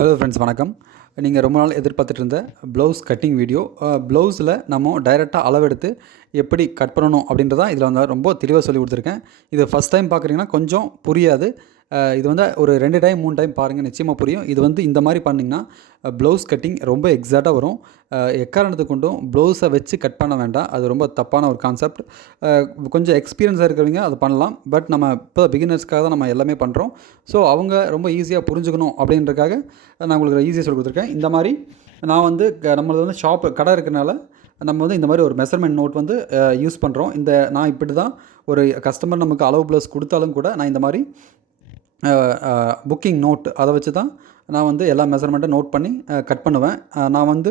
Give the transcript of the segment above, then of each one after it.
Hello friends, வணக்கம். நீங்கள் ரொம்ப நாள் எதிர்பார்த்துட்டு இருந்த ப்ளவுஸ் கட்டிங் வீடியோ. ப்ளவுஸில் நம்ம டைரெக்டாக அளவெடுத்து எப்படி கட் பண்ணணும் அப்படின்றத இதில் வந்து ரொம்ப தெளிவாக சொல்லி கொடுத்துருக்கேன். இது ஃபஸ்ட் டைம் பார்க்குறீங்கன்னா கொஞ்சம் புரியாது. இது வந்து ஒரு 2 டைம் 3 டைம் பாருங்கள், நிச்சயமாக புரியும். இது வந்து இந்த மாதிரி பண்ணிங்கன்னா ப்ளவுஸ் கட்டிங் ரொம்ப எக்ஸாக்டாக வரும். எக்காரணத்துக்கு கொண்டும் ப்ளவுஸை வச்சு கட் பண்ண வேண்டாம். அது ரொம்ப தப்பான ஒரு கான்செப்ட். கொஞ்சம் எக்ஸ்பீரியன்ஸாக இருக்கிறவங்க அதை பண்ணலாம். பட் நம்ம இப்போ பிகினர்ஸ்க்காக தான் நம்ம எல்லாமே பண்ணுறோம். ஸோ அவங்க ரொம்ப ஈஸியாக புரிஞ்சுக்கணும் அப்படின்றதுக்காக நான் உங்களுக்கு ஈஸியாக சொல்லி கொடுத்துருக்கேன். இந்த மாதிரி நான் வந்து நம்மளது வந்து கடை இருக்கிறனால நம்ம வந்து இந்த மாதிரி ஒரு மெஷர்மெண்ட் நோட் வந்து யூஸ் பண்ணுறோம். நான் இப்படி தான் ஒரு கஸ்டமர் நமக்கு அளவு ப்ளவுஸ் கொடுத்தாலும் கூட நான் இந்த மாதிரி புக்கிங் நோட் அதை வச்சு தான் நான் வந்து எல்லா மெஷர்மெண்ட்டும் நோட் பண்ணி கட் பண்ணுவேன். நான் வந்து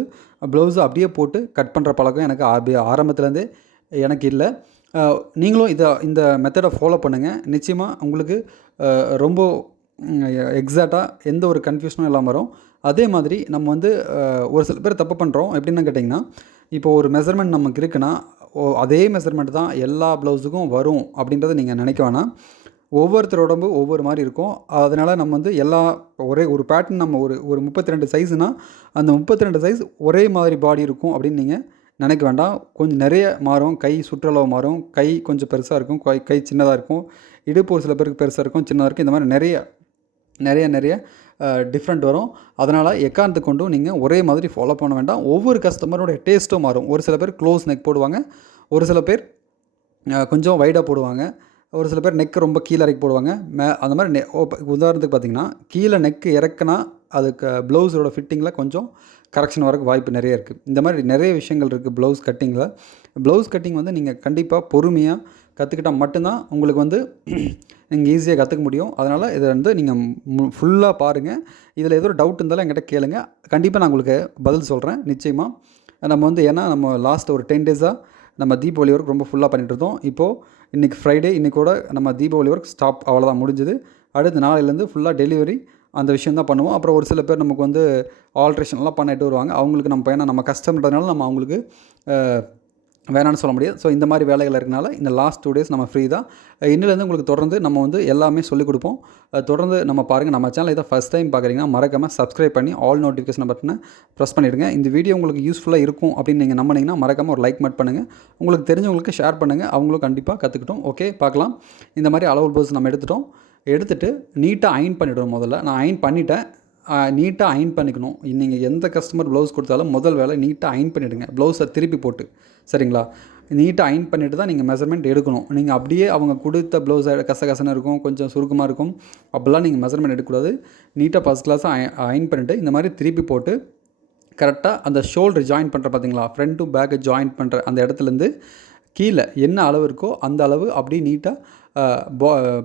ப்ளவுஸை அப்படியே போட்டு கட் பண்ணுற பழக்கம் எனக்கு ஆரம்பத்துலேருந்தே எனக்கு இல்லை. நீங்களும் இந்த மெத்தடை ஃபாலோ பண்ணுங்கள். நிச்சயமாக உங்களுக்கு ரொம்ப எக்ஸாக்டாக எந்த ஒரு கன்ஃபியூஷனும் இல்லாமல் வரும். அதே மாதிரி நம்ம வந்து ஒரு சில பேர் தப்பு பண்ணுறோம். எப்படின்னு கேட்டிங்கன்னா, இப்போ ஒரு மெஷர்மெண்ட் நமக்கு இருக்குன்னா அதே மெஷர்மெண்ட் தான் எல்லா ப்ளவுஸுக்கும் வரும் அப்படின்றத நீங்கள் நினைக்க வேணாம். ஒவ்வொருத்தர் உடம்பு ஒவ்வொரு மாதிரி இருக்கும். அதனால் நம்ம வந்து ஒரே ஒரு பேட்டர்ன் நம்ம ஒரு 32 சைஸுனால் அந்த 32 சைஸ் ஒரே மாதிரி பாடி இருக்கும் அப்படின்னு நீங்கள் நினைக்க வேண்டாம். கொஞ்சம் நிறைய மாறும். கை சுற்றளவு மாறும். கை கொஞ்சம் பெருசாக இருக்கும், கை சின்னதாக இருக்கும். இடுப்பு ஒரு சில பேருக்கு பெருசாக இருக்கும், சின்னதாக இருக்கும். இந்த மாதிரி நிறைய டிஃப்ரெண்ட் வரும். அதனால் எக்காரணத்துக்கு கொண்டும் நீங்கள் ஒரே மாதிரி ஃபாலோ பண்ண வேண்டாம். ஒவ்வொரு கஸ்டமரோட டேஸ்ட்டும் மாறும். ஒரு சில பேர் க்ளோஸ் நெக் போடுவாங்க, ஒரு சில பேர் கொஞ்சம் வைடாக போடுவாங்க, ஒரு சில பேர் நெக்கு ரொம்ப கீழே இறக்கி போடுவாங்க. அந்த மாதிரி உதாரணத்துக்கு பார்த்திங்கன்னா, கீழே நெக்கு இறக்குனா அதுக்கு ப்ளவுஸோட ஃபிட்டிங்கில் கொஞ்சம் கரெக்ஷன் வரக்கு வாய்ப்பு நிறைய இருக்குது. இந்த மாதிரி நிறைய விஷயங்கள் இருக்குது ப்ளவுஸ் கட்டிங்கில். ப்ளவுஸ் கட்டிங் வந்து நீங்கள் கண்டிப்பாக பொறுமையாக கற்றுக்கிட்டால் மட்டும்தான் உங்களுக்கு வந்து நீங்கள் ஈஸியாக கற்றுக்க முடியும். அதனால் இதை வந்து நீங்கள் ஃபுல்லாக பாருங்கள். இதில் ஏதோ ஒரு டவுட் இருந்தாலும் என்கிட்ட கேளுங்க. கண்டிப்பாக நான் உங்களுக்கு பதில் சொல்கிறேன் நிச்சயமாக. நம்ம வந்து ஏன்னா நம்ம லாஸ்ட் ஒரு 10 டேஸாக நம்ம தீபாவளி ஒர்க் ரொம்ப ஃபுல்லாக பண்ணிகிட்டு இருந்தோம். இப்போது இன்றைக்கி ஃப்ரைடே, இன்றைக்கூட நம்ம தீபாவளி ஒர்க் ஸ்டாப், அவ்வளோதான் முடிஞ்சுது. அடுத்த நாளையிலேருந்து ஃபுல்லாக டெலிவரி அந்த விஷயம் தான் பண்ணுவோம். அப்புறம் ஒரு சில பேர் நமக்கு வந்து ஆல்ட்ரேஷன்லாம் பண்ணிட்டு வருவாங்க. அவங்களுக்கு நம்ம கஸ்டமர்ன்றதுனால நம்ம அவங்களுக்கு வேணான்னு சொல்ல முடியாது. ஸோ இந்த மாதிரி வேலைகள் இருக்கனால இந்த லாஸ்ட் 2 டேஸ் நம்ம ஃப்ரீ தான். இன்னிலேருந்து உங்களுக்கு தொடர்ந்து நம்ம வந்து எல்லாமே சொல்லிக் கொடுப்போம். தொடர்ந்து நம்ம பாருங்கள். நம்ம சேனல் இதை ஃபஸ்ட் டைம் பார்க்குறீங்கன்னா மறக்காமல் சப்ஸ்கிரைப் பண்ணி ஆல் நோட்டிஃபிகேஷன் பட்டனை ப்ரெஸ் பண்ணிவிடுங்க. இந்த வீடியோ உங்களுக்கு யூஸ்ஃபுல்லாக இருக்கும் அப்படின்னு நீங்கள் நம்பினீங்கன்னா மறக்காமல் ஒரு லைக் மட்டும் பண்ணுங்கள். உங்களுக்கு தெரிஞ்சவங்களுக்கு ஷேர் பண்ணுங்கள். அவங்களும் கண்டிப்பாக கற்றுக்கிட்டோம். ஓகே, பார்க்கலாம். இந்த மாதிரி அளவு ப்ளவுஸ் நம்ம எடுத்துகிட்டு நீட்டாக அயன் பண்ணிவிடுவோம். முதல்ல நான் அயன் பண்ணிட்டேன். நீட்டாக அயன் பண்ணிக்கணும். நீங்கள் எந்த கஸ்டமர் ப்ளவுஸ் கொடுத்தாலும் முதல் வேலை நீட்டாக அயன் பண்ணிவிடுங்க. ப்ளவுஸை திருப்பி போட்டு, சரிங்களா? நீட்டாக அயன் பண்ணிவிட்டு தான் நீங்கள் மெஷர்மெண்ட் எடுக்கணும். நீங்கள் அப்படியே அவங்க கொடுத்த ப்ளவுஸை கசகசன்னு இருக்கும், கொஞ்சம் சுருக்கமாக இருக்கும், அப்படிலாம் நீங்கள் மெஷர்மெண்ட் எடுக்கக்கூடாது. நீட்டாக ஃபஸ்ட் கிளாஸாக அயன் பண்ணிவிட்டு இந்த மாதிரி திருப்பி போட்டு கரெக்டாக அந்த ஷோல்டர் ஜாயின் பண்ணுற பார்த்தீங்களா, ஃப்ரண்ட் டு பேக்கு ஜாயின் பண்ணுற அந்த இடத்துலேருந்து கீழே என்ன அளவு இருக்கோ அந்த அளவு அப்படியே நீட்டாக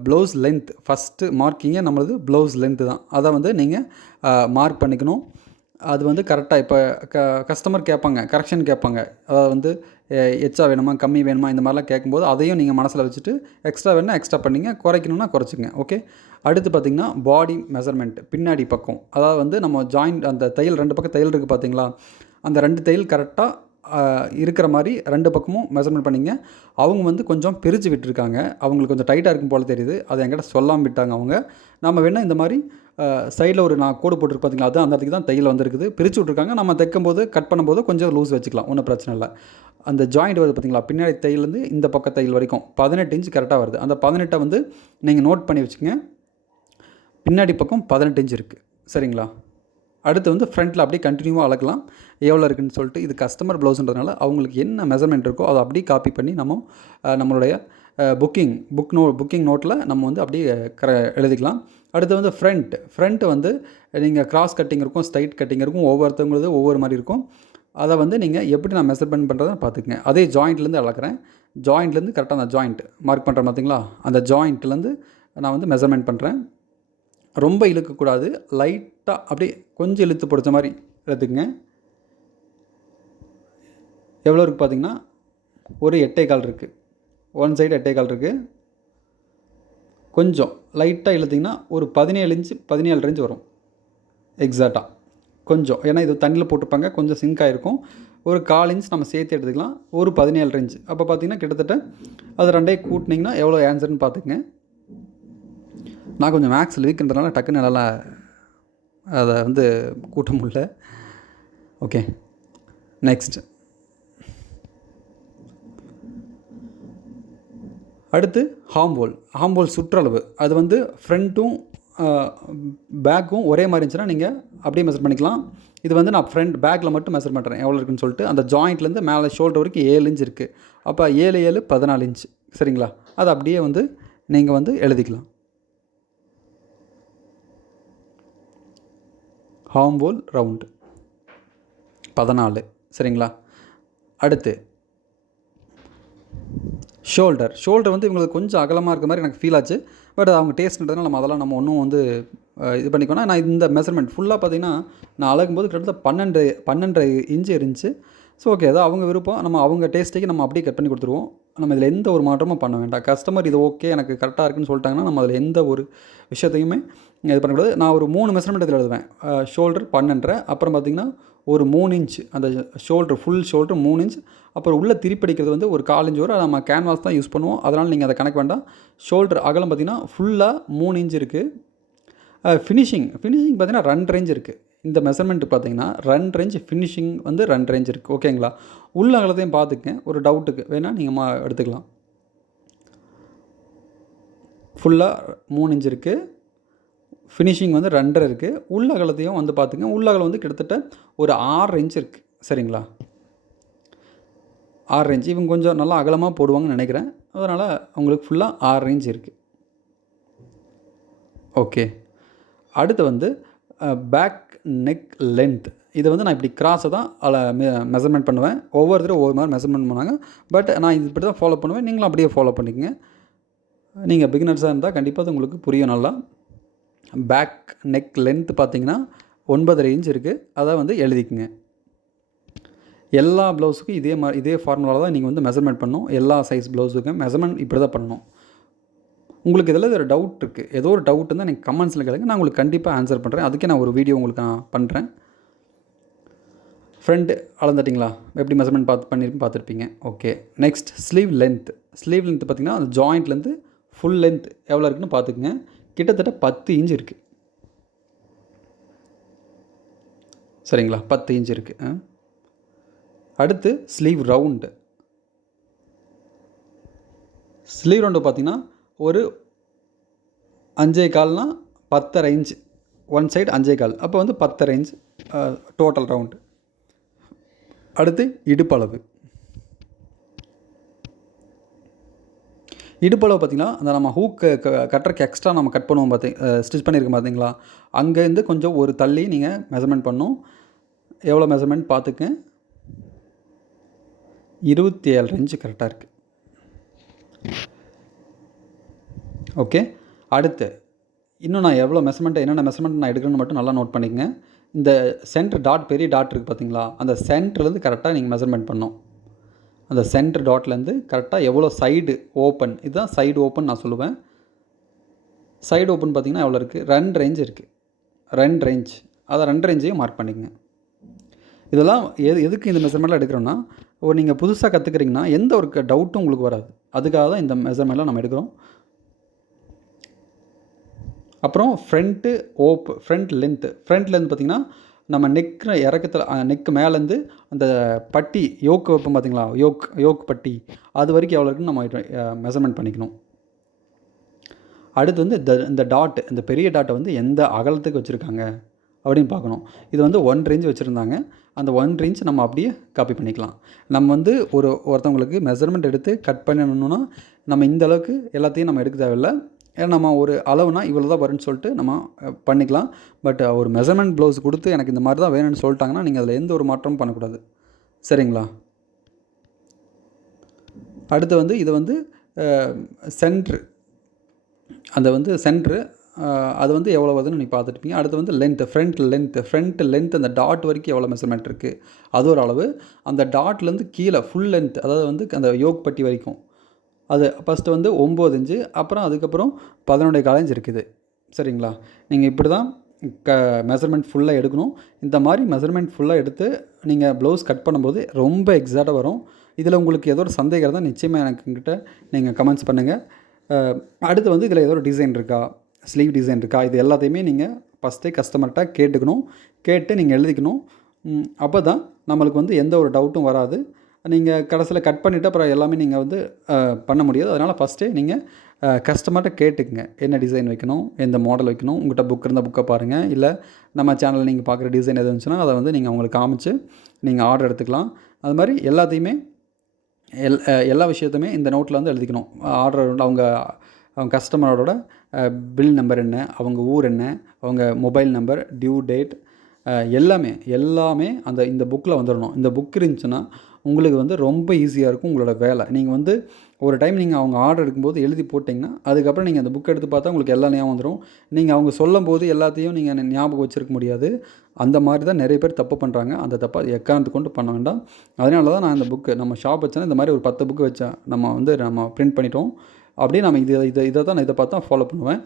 ப்ளவுஸ் லென்த் ஃபஸ்ட்டு மார்க்கிங்கே நம்மளது ப்ளவுஸ் லென்த்து தான். அதை வந்து நீங்கள் மார்க் பண்ணிக்கணும். அது வந்து கரெக்டாக இப்போ கஸ்டமர் கேட்பாங்க, கரெக்ஷன் கேட்பாங்க. அதாவது வந்து எச்சா வேணுமா, கம்மி வேணுமா, இந்த மாதிரிலாம் கேட்கும்போது அதையும் நீங்கள் மனசில் வச்சுட்டு எக்ஸ்ட்ரா வேணுன்னா எக்ஸ்ட்ரா பண்ணிங்க, குறைக்கணும்னா குறைச்சிங்க. ஓகே, அடுத்து பார்த்திங்கன்னா பாடி மெஷர்மெண்ட் பின்னாடி பக்கம். அதாவது வந்து நம்ம ஜாயிண்ட் அந்த தையல் 2 பக்கம் தையல் இருக்குது பார்த்தீங்களா, அந்த 2 தையல் கரெக்டாக இருக்கிற மாதிரி 2 பக்கமும் மெஷர்மெண்ட் பண்ணிங்க. அவங்க வந்து கொஞ்சம் பிரித்து விட்டுருக்காங்க. அவங்களுக்கு கொஞ்சம் டைட்டாக இருக்கும் போல் தெரியுது. அதை என்கிட்ட சொல்லாமல் விட்டாங்க அவங்க. நம்ம வேணால் இந்த மாதிரி சைடில் ஒரு நான் கோடு போட்டுருக்கு பார்த்தீங்களா, அது அந்த இடத்துக்கு தான் தையல் வந்திருக்குது. பிரித்து விட்ருக்காங்க. நம்ம தைக்கும்போது கட் பண்ணும்போது கொஞ்சம் லூஸ் வச்சுக்கலாம், ஒன்றும் பிரச்சனை இல்லை. அந்த ஜாயிண்ட் வருது பார்த்தீங்களா, பின்னாடி தையல்லேருந்து இந்த பக்க தையல் வரைக்கும் 18 இன்ச் கரெக்டாக வருது. அந்த 18 வந்து நீங்கள் நோட் பண்ணி வச்சுக்கோங்க. பின்னாடி பக்கம் 18 இன்ச் இருக்குது, சரிங்களா? அடுத்து வந்து ஃப்ரண்ட்டில் அப்படியே கண்டினியூவாக அளக்கலாம் எவ்வளோ இருக்குதுன்னு சொல்லிட்டு. இது கஸ்டமர் ப்ளவுஸ்ன்றதுனால அவங்களுக்கு என்ன மெஷர்மெண்ட் இருக்கோ அதை அப்படியே காப்பி பண்ணி நம்மளுடைய புக்கிங் நோட்டில் நம்ம வந்து அப்படியே எழுதிக்கலாம். அடுத்து வந்து ஃப்ரண்ட்டு வந்து நீங்கள் கிராஸ் கட்டிங் இருக்கும், ஸ்ட்ரைட் கட்டிங் இருக்கும், ஒவ்வொருத்தவங்களது ஒவ்வொரு மாதிரி இருக்கும். அதை வந்து நீங்கள் எப்படி நான் மெஷர்மெண்ட் பண்ணுறதை பார்த்துக்குங்க. அதே ஜாயிண்ட்லேருந்து அளக்கிறேன். ஜாயிண்ட்லேருந்து கரெக்டாக அந்த ஜாயிண்ட் மார்க் பண்ணுறேன் பார்த்தீங்களா, அந்த ஜாயிண்ட்லேருந்து நான் வந்து மெஷர்மெண்ட் பண்ணுறேன். ரொம்ப இழுக்கக்கூடாது, லைட்டாக அப்படியே கொஞ்சம் இழுத்து பிடிச்ச மாதிரி எடுத்துக்கங்க. எவ்வளோ இருக்குது பார்த்தீங்கன்னா, ஒரு 8.25 இருக்குது. ஒன் சைடு 8.25 இருக்குது. கொஞ்சம் லைட்டாக இழுத்திங்கன்னா ஒரு 17 இன்ச்சு 17 இன்ச் வரும் எக்ஸாக்டாக. கொஞ்சம் ஏன்னா இது தண்ணியில் போட்டுப்பாங்க, கொஞ்சம் சிங்க் ஆகிருக்கும். ஒரு 1/4 இன்ச் நம்ம சேர்த்து எடுத்துக்கலாம். ஒரு 17 இன்ச். அப்போ பார்த்தீங்கன்னா கிட்டத்தட்ட அது 2 கூட்டினீங்கன்னா எவ்வளோ ஆன்சர்னு பார்த்துக்குங்க. நான் கொஞ்சம் மேக்ஸில் வீக்குன்றதுனால டக்குன்னு நல்லா அதை வந்து கூட்ட முடியல. Okay, next. அடுத்து ஹார்ம் ஹோல் சுற்றளவு. அது வந்து ஃப்ரண்ட்டும் பேக்கும் ஒரே மாதிரி இருந்துச்சுன்னா நீங்கள் அப்படியே மெஷர் பண்ணிக்கலாம். இது வந்து நான் ஃப்ரண்ட் பேக்கில் மட்டும் மெஷர் பண்ணுறேன் எவ்வளோ இருக்குன்னு சொல்லிட்டு. அந்த ஜாயிண்ட்லேருந்து மேலே ஷோல்டர் வரைக்கும் 7 இன்ச் இருக்குது. அப்போ 7 7 14 இன்ச். சரிங்களா? அது அப்படியே வந்து நீங்கள் வந்து எழுதிக்கலாம். Harm whole round 14. சரிங்களா? அடுத்து ஷோல்டர் வந்து இவங்களுக்கு கொஞ்சம் அகலமாக இருக்க மாதிரி எனக்கு ஃபீல் ஆச்சு. பட் அவங்க டேஸ்ட்ன்றதுனால நம்ம ஒன்றும் வந்து இது பண்ணிக்கோனா. நான் இந்த மெஷர்மெண்ட் ஃபுல்லாக பார்த்தீங்கன்னா நான் அளக்கும்போது கிட்டத்தட்ட 12 இன்ச்சு இருந்துச்சு. ஸோ ஓகே, அது அவங்க விருப்பம். அவங்க டேஸ்ட்டுக்கு நம்ம அப்படியே கட் பண்ணி கொடுத்துருவோம். நம்ம இதில் எந்த ஒரு மாற்றமும் பண்ண வேண்டாம். கஸ்டமர் இது ஓகே எனக்கு கரெக்டாக இருக்குன்னு சொல்லிட்டாங்கன்னா நம்ம அதில் எந்த ஒரு விஷயத்தையுமே இது பண்ணக்கூடாது. நான் ஒரு 3 மெஷர்மெண்ட் இதில் எழுதுவேன். ஷோல்டர் 12, அப்புறம் பார்த்திங்கன்னா ஒரு 3 இன்ச் அந்த ஃபுல் ஷோல்டர் 3 இன்ச், அப்புறம் உள்ளே திருப்படிக்கிறது வந்து ஒரு 1/4 இன்ச் வரும். நம்ம கேன்வாஸ் தான் யூஸ் பண்ணுவோம், அதனால் நீங்கள் அதை கணக்கு வேண்டாம். ஷோல்டர் அகலம் பார்த்திங்கன்னா ஃபுல்லாக 3 இன்ச் இருக்குது. ஃபினிஷிங் பார்த்திங்கன்னா 2 இன்ச் இருக்குது. இந்த மெஷர்மெண்ட்டு பார்த்திங்கன்னா 2 இன்ச், ஃபினிஷிங் வந்து 2 இன்ச் இருக்குது. ஓகேங்களா? உள்ள அகலத்தையும் பார்த்துக்கங்க, ஒரு டவுட்டுக்கு வேணால் நீங்கள் எடுத்துக்கலாம். ஃபுல்லாக 3 இன்ச் இருக்குது, ஃபினிஷிங் வந்து 2.5 இருக்குது. உள்ள அகலத்தையும் வந்து பார்த்துங்க. உள்ள அகலம் வந்து கிட்டத்தட்ட ஒரு 6 இன்ச் இருக்குது. சரிங்களா? 6 இன்ச். இவங்க கொஞ்சம் நல்லா அகலமாக போடுவாங்கன்னு நினைக்கிறேன். அதனால் உங்களுக்கு ஃபுல்லாக 6 இன்ச் இருக்குது. ஓகே, அடுத்து வந்து பேக் நெக் லென்த். இதை வந்து நான் இப்படி கிராஸை தான் மெஷர்மெண்ட் பண்ணுவேன். ஒவ்வொருத்தரும் ஒவ்வொரு மாதிரி மெஷர்மெண்ட் பண்ணுவாங்க. பட் நான் இது இப்படி தான் ஃபாலோ பண்ணுவேன். நீங்களும் அப்படியே ஃபாலோ பண்ணிக்கங்க. நீங்கள் பிகினர்ஸாக இருந்தால் கண்டிப்பாக அது உங்களுக்கு புரியும் நல்லா. பேக் நெக் லென்த் பார்த்திங்கன்னா 9.5 இன்ச் இருக்குது. அதை வந்து எழுதிக்குங்க. எல்லா ப்ளவுஸுக்கும் இதே ஃபார்முலாவில் தான் நீங்கள் வந்து மெஷர்மெண்ட் பண்ணணும். எல்லா சைஸ் ப்ளவுஸுக்கும் மெஷர்மெண்ட் இப்படி தான் பண்ணணும். உங்களுக்கு இதில் ஒரு டவுட் இருக்குது, ஏதோ ஒரு டவுட் இருந்தால் நீங்கள் கமெண்ட்ஸில் கேளுங்க, நான் உங்களுக்கு கண்டிப்பாக ஆன்சர் பண்ணுறேன். அதுக்கே நான் ஒரு வீடியோ உங்களுக்கு நான் பண்ணுறேன். ஃப்ரண்ட் அளந்துட்டிங்களா? எப்படி மெஷர்மெண்ட் பார்த்துருப்பீங்க. ஓகே, நெக்ஸ்ட் ஸ்லீவ் லென்த் பார்த்திங்கன்னா அந்த ஜாயிண்ட்லேருந்து ஃபுல் லென்த் எவ்வளோ இருக்குன்னு பார்த்துக்குங்க. கிட்டத்தட்ட 10 இன்ச் இருக்குது. சரிங்களா? 10 இன்ச் இருக்குது. அடுத்து ஸ்லீவ் ரவுண்டு பார்த்திங்கன்னா ஒரு 5.25னா 10.5 இன்ச். ஒன் சைடு 5.25, அப்போ வந்து 10.5 இன்ச் டோட்டல் ரவுண்டு. அடுத்து இடுப்பளவு பார்த்திங்கன்னா அந்த நம்ம ஹூக்கு கட்டுறக்கு எக்ஸ்ட்ரா நம்ம கட் பண்ணுவோம் ஸ்டிச் பண்ணியிருக்கோம் பார்த்தீங்களா? அங்கேருந்து கொஞ்சம் ஒரு தள்ளி நீங்கள் மெஷர்மெண்ட் பண்ணணும். எவ்வளோ மெஷர்மெண்ட் பார்த்துக்க. 27 இன்ச்சு கரெக்டாக இருக்குது. ஓகே, அடுத்து இன்னும் நான் என்னென்ன மெஷர்மெண்ட் நான் எடுக்கணும்னு மட்டும் நல்லா நோட் பண்ணிக்கங்க. இந்த சென்டர் டாட், பெரிய டாட் இருக்குது பார்த்தீங்களா? அந்த சென்டர்லேருந்து கரெக்டாக நீங்கள் மெஷர்மெண்ட் பண்ணணும். அந்த சென்டர் டாட்லேருந்து கரெக்டாக எவ்வளோ சைடு ஓப்பன், இதுதான் சைடு ஓப்பன் நான் சொல்லுவேன். சைடு ஓப்பன் பார்த்திங்கன்னா எவ்வளோ இருக்குது? 2 இன்ச் இருக்குது. 2 இன்ச். அதை 2 இன்ச்சையும் மார்க் பண்ணிக்கங்க. இதெல்லாம் எதுக்கு இந்த மெஷர்மெண்ட்லாம் எடுக்கிறோன்னா, நீங்கள் புதுசாக கற்றுக்குறீங்கன்னா எந்த ஒரு டவுட்டும் உங்களுக்கு வராது. அதுக்காக தான் இந்த மெஷர்மெண்ட்லாம் நம்ம எடுக்கிறோம். அப்புறம் ஃப்ரண்ட் லென்த் பார்த்திங்கன்னா நம்ம நெக்கு மேலேருந்து அந்த பட்டி யோக்கு வைப்போம் பார்த்திங்களா? யோக் பட்டி அது வரைக்கும் எவ்வளோ இருக்குன்னு நம்ம மெஷர்மெண்ட் பண்ணிக்கணும். அடுத்து வந்து இந்த டாட், இந்த பெரிய டாட்டை வந்து எந்த அகலத்துக்கு வச்சுருக்காங்க அப்படின்னு பார்க்கணும். இது வந்து 1 இன்ச் வச்சுருந்தாங்க. அந்த 1 இன்ச் நம்ம அப்படியே காப்பி பண்ணிக்கலாம். நம்ம வந்து ஒருத்தவங்களுக்கு மெஷர்மெண்ட் எடுத்து கட் பண்ணணுன்னா நம்ம இந்த அளவுக்கு எல்லாத்தையும் நம்ம எடுக்க தேவையில்லை. ஏன்னா நம்ம ஒரு அளவுனா இவ்வளோ தான் வரும்னு சொல்லிட்டு நம்ம பண்ணிக்கலாம். பட் ஒரு மெஷர்மெண்ட் ப்ளவுஸ் கொடுத்து எனக்கு இந்த மாதிரி தான் வேணும்னு சொல்லிட்டாங்கன்னா நீங்கள் அதில் எந்த ஒரு மாற்றமும் பண்ணக்கூடாது. சரிங்களா? அடுத்து வந்து இது வந்து சென்ட்ரு, அந்த வந்து சென்ட்ரு அது வந்து எவ்வளோ வருதுன்னு நீங்கள் பார்த்துருப்பீங்க. அடுத்து வந்து ஃப்ரண்ட் லென்த் அந்த டாட் வரைக்கும் எவ்வளோ மெஷர்மெண்ட் இருக்குது அது ஒரு அளவு. அந்த டாட்லேருந்து கீழே ஃபுல் லென்த், அதாவது வந்து அந்த யோக் பட்டி வரைக்கும் அது ஃபஸ்ட்டு வந்து 9 இன்ச்சு, அப்புறம் அதுக்கப்புறம் 11.25 இன்ச் இருக்குது. சரிங்களா? நீங்கள் இப்படி தான் மெஷர்மெண்ட் ஃபுல்லாக எடுக்கணும். இந்த மாதிரி மெஷர்மெண்ட் ஃபுல்லாக எடுத்து நீங்கள் ப்ளவுஸ் கட் பண்ணும்போது ரொம்ப எக்ஸாக்டாக வரும். இதில் உங்களுக்கு ஏதோ ஒரு சந்தேகம் இருந்தால் நிச்சயமாக என்கிட்ட நீங்கள் கமெண்ட்ஸ் பண்ணுங்கள். அடுத்து வந்து இதில் ஏதோ ஒரு டிசைன் இருக்கா, ஸ்லீவ் டிசைன் இருக்கா, இது எல்லாத்தையுமே நீங்கள் ஃபஸ்ட்டே கஸ்டமர்கிட்ட கேட்டுக்கணும். கேட்டு நீங்கள் எழுதிக்கணும். அப்போ தான் நம்மளுக்கு வந்து எந்த ஒரு டவுட்டும் வராது. நீங்கள் கடைசியில் கட் பண்ணிவிட்டு அப்புறம் எல்லாமே நீங்கள் வந்து பண்ண முடியாது. அதனால் ஃபஸ்ட்டே நீங்கள் கஸ்டமர்கிட்ட கேட்டுக்குங்க. என்ன டிசைன் வைக்கணும், எந்த மாடல் வைக்கணும், உங்கள்கிட்ட புக் இருந்தால் புக்கை பாருங்கள். இல்லை நம்ம சேனலில் நீங்கள் பார்க்குற டிசைன் எது இருந்துச்சுன்னா அதை வந்து நீங்கள் அவங்களுக்கு காமிச்சு நீங்கள் ஆர்டர் எடுத்துக்கலாம். அது மாதிரி எல்லாத்தையுமே எல்லா விஷயத்தையுமே இந்த நோட்டில் வந்து எழுதிக்கணும். ஆர்டர் அவங்க கஸ்டமரோட பில் நம்பர் என்ன, அவங்க ஊர் என்ன, அவங்க மொபைல் நம்பர், டியூ டேட், எல்லாமே இந்த புக்கில் வந்துடணும். இந்த புக் இருந்துச்சுன்னா உங்களுக்கு வந்து ரொம்ப ஈஸியாக இருக்கும் உங்களோட வேலை. நீங்கள் வந்து ஒரு டைம் நீங்கள் அவங்க ஆர்டர் எடுக்கும்போது எழுதி போட்டிங்கன்னா அதுக்கப்புறம் நீங்கள் அந்த புக் எடுத்து பார்த்தா உங்களுக்கு எல்லா ஞாபகம் வந்துடும். நீங்கள் அவங்க சொல்லும்போது எல்லாத்தையும் நீங்கள் ஞாபகம் வச்சுருக்க முடியாது. அந்த மாதிரி தான் நிறைய பேர் தப்பு பண்ணுறாங்க. அந்த தப்பை எக்காரணத்துக்கு கொண்டு பண்ண வேண்டாம். அதனால தான் நான் இந்த புக்கு நம்ம ஷாப் வச்சேன்னா இந்த மாதிரி ஒரு 10 புக்கு வச்சேன். நம்ம பிரிண்ட் பண்ணிட்டோம். அப்படியே நம்ம இதை பார்த்து தான் ஃபாலோ பண்ணுவேன்.